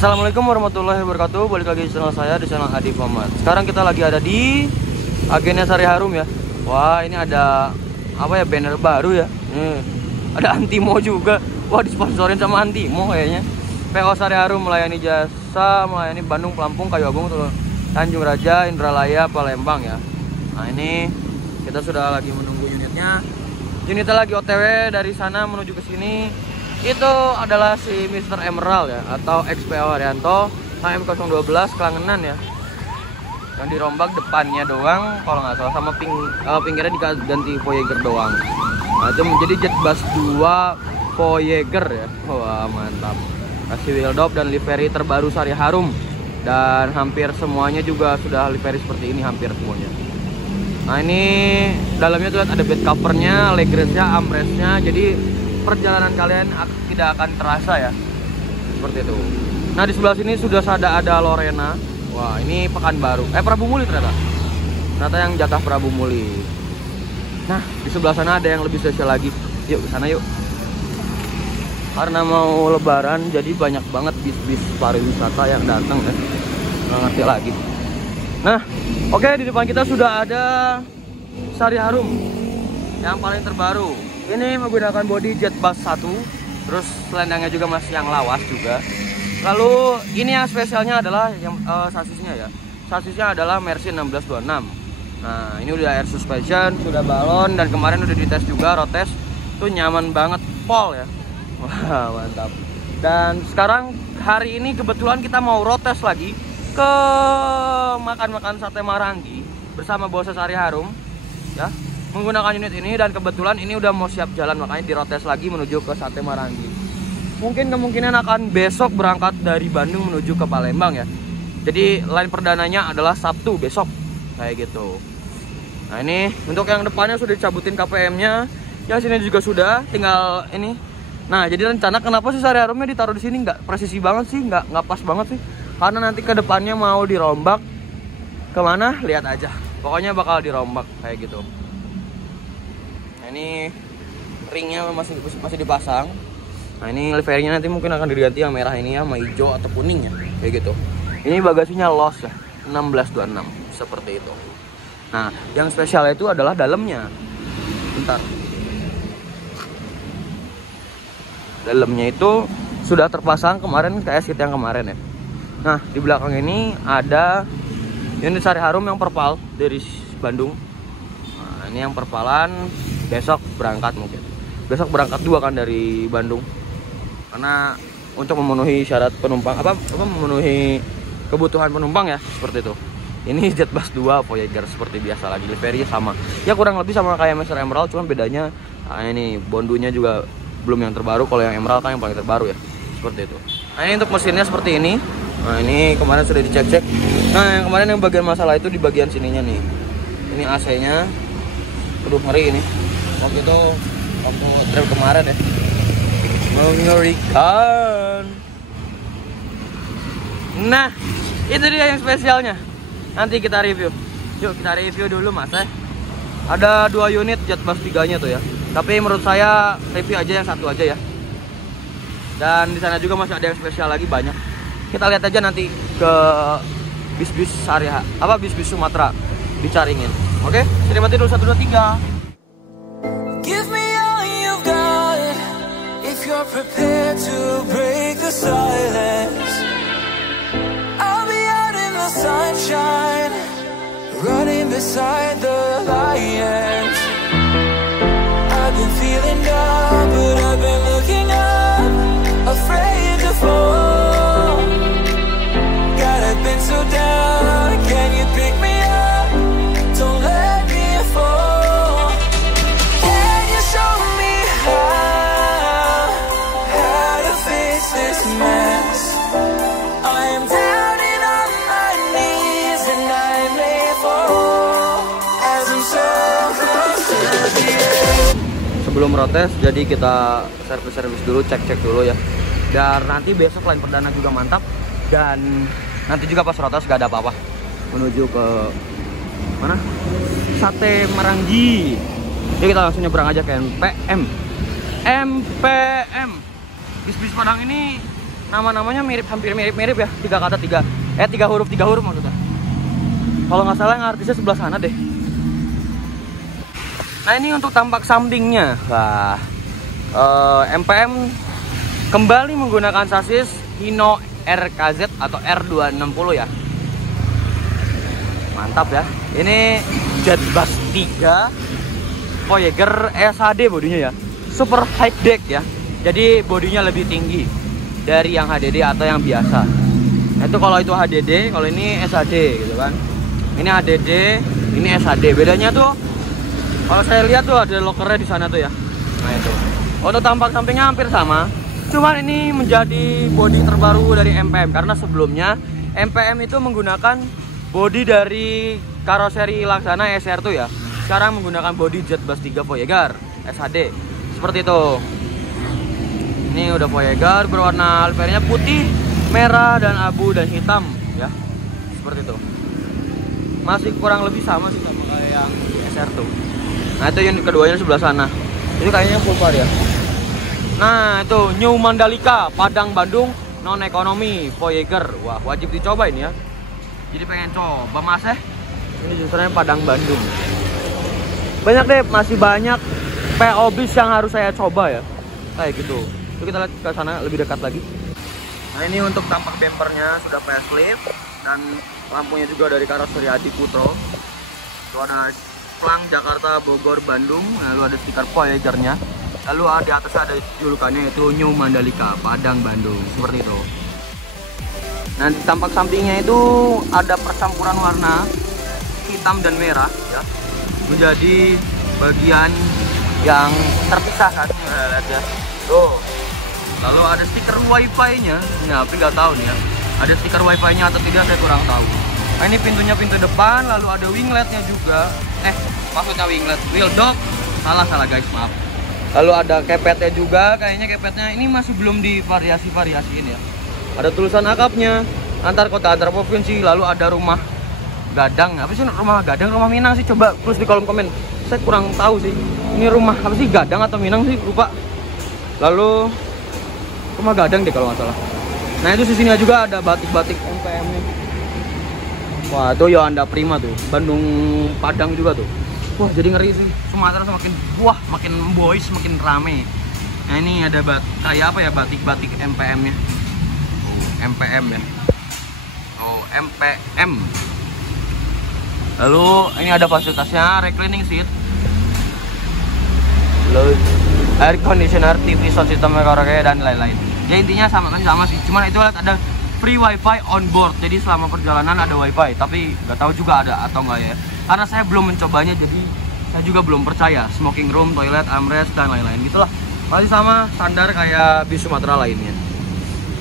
Assalamualaikum warahmatullahi wabarakatuh. Balik lagi di channel saya, di channel Adi Muhammad. Sekarang kita lagi ada di agennya Sari Harum ya. Wah, ini ada apa ya, banner baru ya. Ada Antimo juga. Wah, disponsorin sama Antimo kayaknya. PO Sari Harum melayani jasa, melayani Bandung, Lampung, Kayu Agung, Tanjung Raja, Indralaya, Palembang ya. Nah, ini kita sudah lagi menunggu unitnya. Unitnya lagi OTW dari sana menuju ke sini. Itu adalah si Mr. Emerald ya, atau XPO Haryanto HM012 Klangenan ya, yang dirombak depannya doang kalau nggak salah, sama pinggirnya diganti Voyager doang. Nah, itu menjadi Jet Bus 2 Voyager ya. Wah, mantap. Kasih wheel dop dan livery terbaru Sari Harum, dan hampir semuanya juga sudah livery seperti ini, hampir semuanya. Nah, ini dalamnya tuh lihat ada bed covernya, leg rest-nya, armrest-nya, jadi perjalanan kalian tidak akan terasa ya, seperti itu. Nah, di sebelah sini sudah ada Lorena. Wah, ini Pekanbaru, Prabu Muli ternyata yang jatah Prabu Muli. Nah, di sebelah sana ada yang lebih spesial lagi. Yuk ke sana yuk. Karena mau lebaran jadi banyak banget bis-bis pariwisata yang datang ya. Nggak ngerti lagi. Nah, oke, di depan kita sudah ada Sari Harum yang paling terbaru. Ini menggunakan bodi Jet Bus 1, terus selendangnya juga masih yang lawas juga. Lalu ini yang spesialnya adalah yang sasisnya ya. Sasisnya adalah Mercy 1626. Nah, ini udah air suspension, sudah balon, dan kemarin udah dites juga road test. Itu nyaman banget, pol ya. Wah, mantap. Dan sekarang hari ini kebetulan kita mau road test lagi ke makan-makan sate Marangi bersama bos Sari Harum ya, menggunakan unit ini. Dan kebetulan ini udah mau siap jalan, makanya di road test lagi menuju ke sate Marangi. Kemungkinan akan besok berangkat dari Bandung menuju ke Palembang ya. Jadi line perdananya adalah Sabtu besok kayak gitu. Nah, ini untuk yang depannya sudah dicabutin KPM-nya, yang sini juga sudah, tinggal ini. Nah, jadi rencana kenapa sih Sari Harumnya ditaruh di sini, nggak presisi banget sih, nggak pas banget sih, karena nanti ke depannya mau dirombak kemana, lihat aja. Pokoknya bakal dirombak kayak gitu. Ini ringnya masih dipasang. Nah, ini liverynya nanti mungkin akan diganti yang merah ini ya, sama hijau atau kuning ya, kayak gitu. Ini bagasinya Lost ya, 1626 seperti itu. Nah, yang spesial itu adalah dalamnya. Bentar. Dalamnya itu sudah terpasang kemarin kayak kit yang kemarin ya. Nah, di belakang ini ada unit Sari Harum yang perpal dari Bandung. Nah, ini yang perpalan besok berangkat mungkin. Besok berangkat 2 kan dari Bandung. Karena untuk memenuhi syarat penumpang, memenuhi kebutuhan penumpang ya, seperti itu. Ini Jet Bus 2 Voyager seperti biasa lagi, liverynya sama. Ya kurang lebih sama kayak Mr. Emerald, cuman bedanya ini bondunya juga belum yang terbaru. Kalau yang Emerald kan yang paling terbaru ya, seperti itu. Nah, ini untuk mesinnya seperti ini. Nah, ini kemarin sudah dicek-cek. Nah, yang kemarin yang bagian masalah itu di bagian sininya nih. Ini AC-nya. Aduh, ngeri ini. Waktu itu trip kemarin ya, mengerikan. Nah, itu dia yang spesialnya. Nanti kita review. Yuk kita review dulu mas ya. Ada 2 unit Jet Bus 3-nya tuh ya. Tapi menurut saya review aja yang satu aja ya. Dan di sana juga masih ada yang spesial lagi banyak. Kita lihat aja nanti ke bis-bis bis-bis Sumatera dicaringin. Oke, terima kasih dulu 1 2 3. You're prepared to break the silence. I'll be out in the sunshine, running beside the lions. I've been feeling down, but I've been looking up, afraid to fall. God, I've been so down, can you pick me up? Don't let me fall. Can you show me this mess? I am down and on my knees, and I may fall as I'm so close to the end. Sebelum rotes, jadi kita servis dulu, cek dulu ya. Dan nanti besok line perdana juga mantap. Dan nanti juga pas rotes gak ada apa-apa, menuju ke mana? Sate Marangi. Jadi kita langsung nyebrang aja ke MPM. Bis-bis Padang ini nama-namanya mirip, hampir mirip-mirip ya. Tiga huruf maksudnya. Kalau nggak salah yang artisnya sebelah sana deh. Nah ini untuk tampak sampingnya. Wah, MPM kembali menggunakan sasis Hino RKZ atau R260 ya. Mantap ya. Ini Jet Bus 3 Voyager SHD bodinya ya. Super high deck ya. Jadi bodinya lebih tinggi dari yang HDD atau yang biasa. Nah, itu kalau itu HDD, kalau ini SHD gitu kan. Ini HDD, ini SHD. Bedanya tuh kalau saya lihat tuh ada lokernya di sana tuh ya. Nah itu. Untuk tampak sampingnya hampir sama. Cuman ini menjadi bodi terbaru dari MPM karena sebelumnya MPM itu menggunakan bodi dari karoseri Laksana SR tuh ya. Sekarang menggunakan bodi Jet Bus 3 Voyager SHD. Seperti itu. Ini udah Voyager berwarna alvernya putih, merah dan abu dan hitam ya. Seperti itu. Masih kurang lebih sama sih sama kayak yang SR tuh. Nah itu unit keduanya sebelah sana. Ini kayaknya full bar ya. Nah itu New Mandalika Padang Bandung non ekonomi Voyager. Wah wajib dicobain ya. Jadi pengen coba mas Ini justrunya Padang Bandung. Banyak deh, masih banyak PO bis yang harus saya coba ya. Kayak gitu. Yuk kita lihat ke sana lebih dekat lagi. Nah ini untuk tampak bempernya sudah facelift dan lampunya juga dari karoseri Adi Putro. Itu ada plang Jakarta, Bogor, Bandung. Lalu ada stiker Voyager-nya. Lalu di atas ada julukannya itu New Mandalika Padang Bandung. Seperti itu. Nah di tampak sampingnya itu ada percampuran warna hitam dan merah ya. Menjadi bagian yang terpisah kan. Lihat ya. Tuh. Lalu ada stiker wifi-nya. Nah, tapi nggak tahu nih ya. Ada stiker wifi-nya atau tidak saya kurang tahu. Nah ini pintunya pintu depan. Lalu ada wingletnya juga. Maksudnya winglet, wheel dog. Salah guys, maaf. Lalu ada kepetnya juga. Kayaknya kepetnya ini masih belum divariasi-variasiin ya. Ada tulisan akapnya antar kota antar provinsi. Lalu ada rumah gadang. Apa sih rumah gadang, rumah Minang sih? Coba tulis di kolom komen. Saya kurang tahu sih. Ini rumah apa sih, gadang atau Minang sih? Lupa. Lalu rumah gadang deh kalau nggak salah. Nah itu sisinya juga ada batik-batik MPM-nya. Wah itu Yolanda Prima tuh. Bandung Padang juga tuh. Wah jadi ngeri sih. Sumatera semakin makin boys, makin rame. Nah ini ada kayak apa ya, batik-batik MPM-nya. MPM ya. MPM. Lalu ini ada fasilitasnya reclining seat. Lalu air conditioner, TV, sound system, karaoke dan lain-lain. Ya intinya sama sih. Cuman itu lihat ada free wifi on board. Jadi selama perjalanan ada wifi. Tapi nggak tahu juga ada atau enggak ya. Karena saya belum mencobanya, jadi saya juga belum percaya. Smoking room, toilet, armrest dan lain-lain. Gitulah. Masih sama standar kayak bis Sumatera lainnya.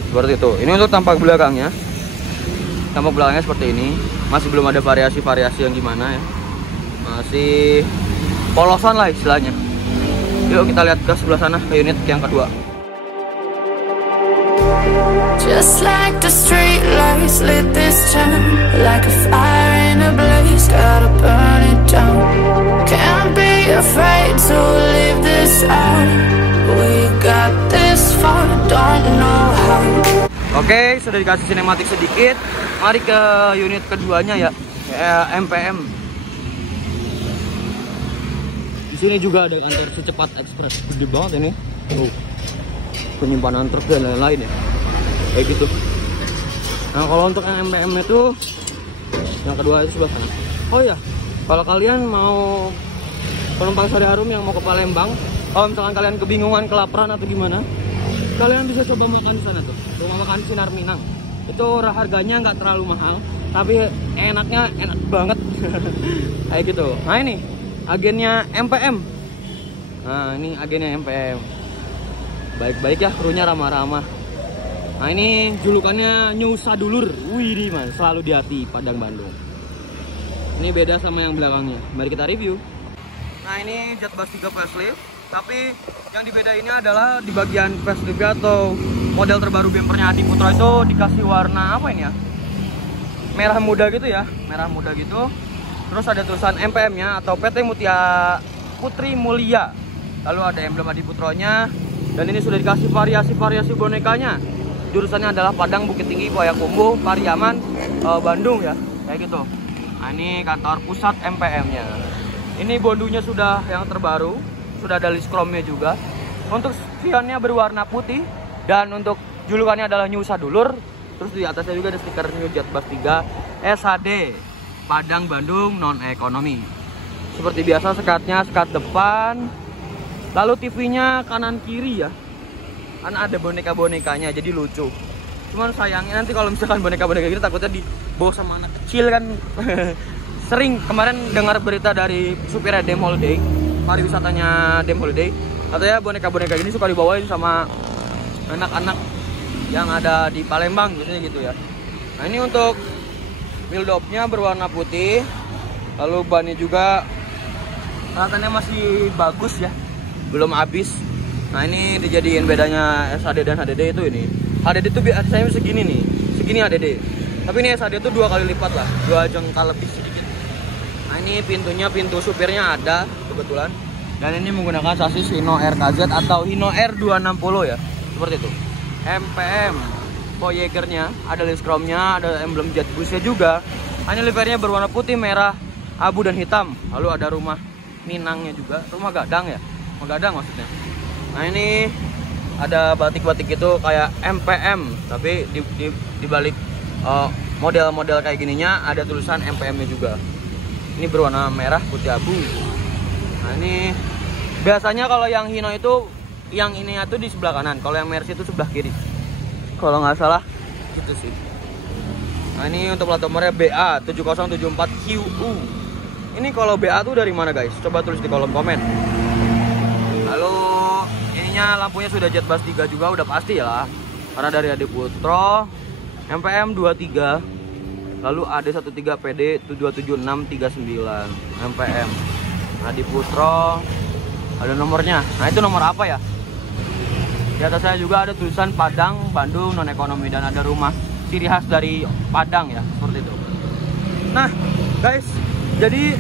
Seperti itu. Ini untuk tampak belakangnya. Tampak belakangnya seperti ini. Masih belum ada variasi-variasi yang gimana ya. Masih polosan lah istilahnya. Yuk kita lihat ke sebelah sana, ke unit yang kedua. Just like the street lights lit this town, like a fire in a blaze, gotta burn it down. Can't be afraid to leave this out. We got this far, don't know how. Oke, sudah dikasih sinematik sedikit. Mari ke unit keduanya ya, MPM. Di sini juga ada kantor Secepat Express, gede banget ini. Tuh, penyimpanan truk dan lain-lain ya. Kayak gitu. Nah kalau untuk yang MPM itu yang kedua itu sebelah sana. Oh ya, kalau kalian mau penumpang Sari Harum yang mau ke Palembang, kalau misalkan kalian kebingungan, kelaparan atau gimana, kalian bisa coba makan di sana tuh, rumah makan Sinar Minang. Itu harganya nggak terlalu mahal, tapi enaknya enak banget. Kayak gitu. Nah ini agennya MPM. Nah ini agennya MPM. Baik-baik ya, krunya ramah-ramah. Nah ini julukannya New Sadulur. Wih man, selalu di hati Padang Bandung. Ini beda sama yang belakangnya. Mari kita review. Nah ini Jet Bus 3 facelift. Tapi yang dibedainnya adalah di bagian facelift atau model terbaru bempernya Adi Putro itu dikasih warna apa ini ya? Merah muda gitu ya. Merah muda gitu. Terus ada tulisan MPM-nya atau PT Mutia Putri Mulia. Lalu ada emblem Adi Putronya. Dan ini sudah dikasih variasi-variasi bonekanya. jurusannya adalah Padang, Bukit Tinggi, Payakumbuh, Pariaman, Bandung ya, kayak gitu. Nah, ini kantor pusat MPM-nya. Ini bondunya sudah yang terbaru, sudah ada list chrome-nya juga. Untuk spionnya berwarna putih dan untuk julukannya adalah New Sadulur. Terus di atasnya juga ada stiker New Jet Bus 3 SHD Padang Bandung non ekonomi. Seperti biasa sekatnya sekat depan. Lalu TV-nya kanan kiri ya. Karena ada boneka-bonekanya jadi lucu. Cuman sayangnya nanti kalau misalkan boneka-boneka gitu takutnya dibawa sama anak kecil kan. Sering kemarin dengar berita dari supirnya Dem Holiday, pariwisatanya Dem Holiday, katanya boneka-boneka gini suka dibawain sama anak-anak yang ada di Palembang biasanya gitu ya. Nah, ini untuk build-up-nya berwarna putih. Lalu bannya juga kelihatannya masih bagus ya, belum habis. Nah, ini dijadiin bedanya SHD dan HDD itu ini. HDD itu biasanya segini nih, segini HDD. Tapi ini SHD itu 2 kali lipat lah, 2 jengkal lebih sedikit. Nah, ini pintu supirnya ada kebetulan. Dan ini menggunakan sasis Hino RKZ atau Hino R260 ya, seperti itu. MPM Voyager-nya ada list chrome-nya, ada emblem jet busnya juga. Hanya livernya berwarna putih, merah, abu dan hitam. Lalu ada rumah Minangnya juga, rumah gadang ya, rumah gadang maksudnya. Nah, ini ada batik-batik itu kayak MPM, tapi di balik model-model kayak gininya ada tulisan MPM-nya juga. Ini berwarna merah, putih abu. Nah, ini biasanya kalau yang Hino itu yang ini tuh di sebelah kanan, kalau yang Mercy itu sebelah kiri. Kalau nggak salah gitu sih. Nah, ini untuk plat nomornya BA 7074QU. Ini kalau BA tuh dari mana guys? Coba tulis di kolom komen. Lalu ininya lampunya sudah Jet Bus 3 juga udah pasti lah. Karena dari Adi Putro, MPM 23. Lalu AD13 PD 27639 MPM Adi Putro, ada nomornya. Nah, itu nomor apa ya? Di atasnya juga ada tulisan Padang Bandung non ekonomi dan ada rumah ciri khas dari Padang ya, seperti itu. Nah guys, jadi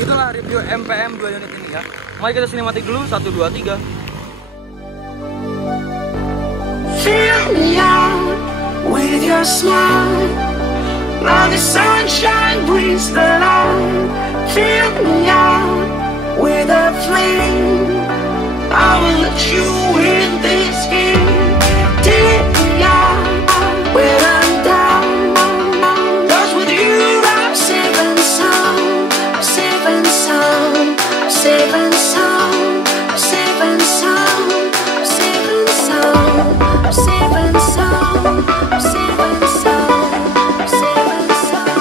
itulah review MPM 2 unit ini ya. Mari kita sinematik dulu, 1, 2, 3. Fill me out with your smile, like the sunshine brings the light. Fill me out with a flame, I will let you in this game. Take me out when I'm down, 'cause with you I'm safe and sound, safe and sound, safe and sound, safe and sound, safe and sound, safe and sound, safe and sound, safe and sound.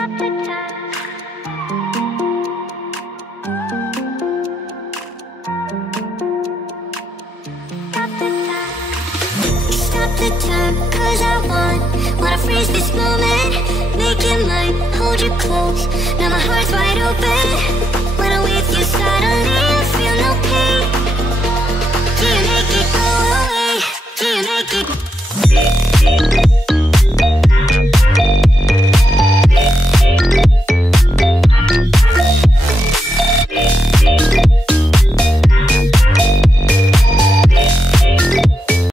Stop the time, 'cause I wanna freeze this moment. Make it mine, hold you close. Now my heart's wide open. When I'm with you, suddenly I feel no pain.